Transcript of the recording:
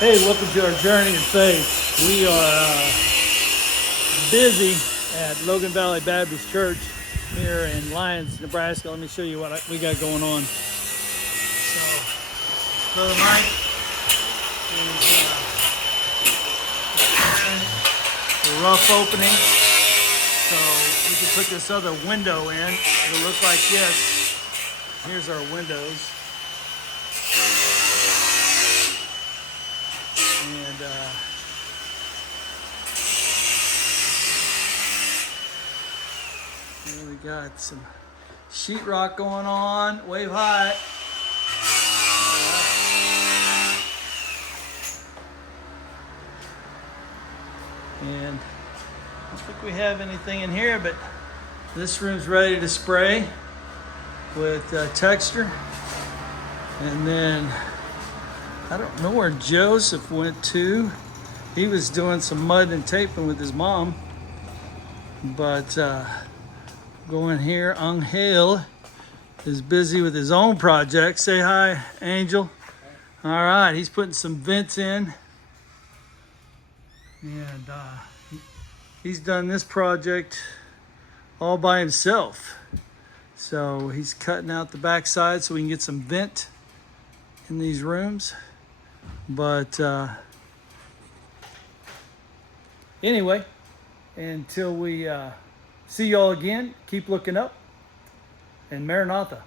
Hey, welcome to our journey in faith. We are busy at Logan Valley Baptist Church here in Lyons, Nebraska. Let me show you what we got going on. So, Brother Mike is a rough opening, so we can put this other window in. It'll look like this. Here's our windows. And here we got some sheetrock going on, wave high. And I don't think we have anything in here, but this room's ready to spray with texture. And then I don't know where Joseph went to. He was doing some mud and taping with his mom. But going here, Angel is busy with his own project. Say hi, Angel. All right, he's putting some vents in. And he's done this project all by himself. So he's cutting out the backside so we can get some vent in these rooms. But anyway, until we see y'all again, keep looking up, and Maranatha.